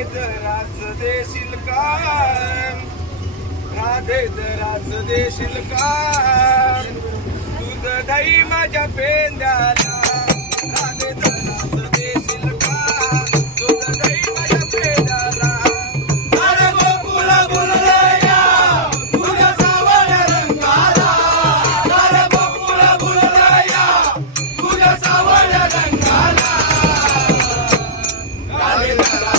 शिलकार राधे जरा सदयशेधेशील तुझा रंगाला तुझा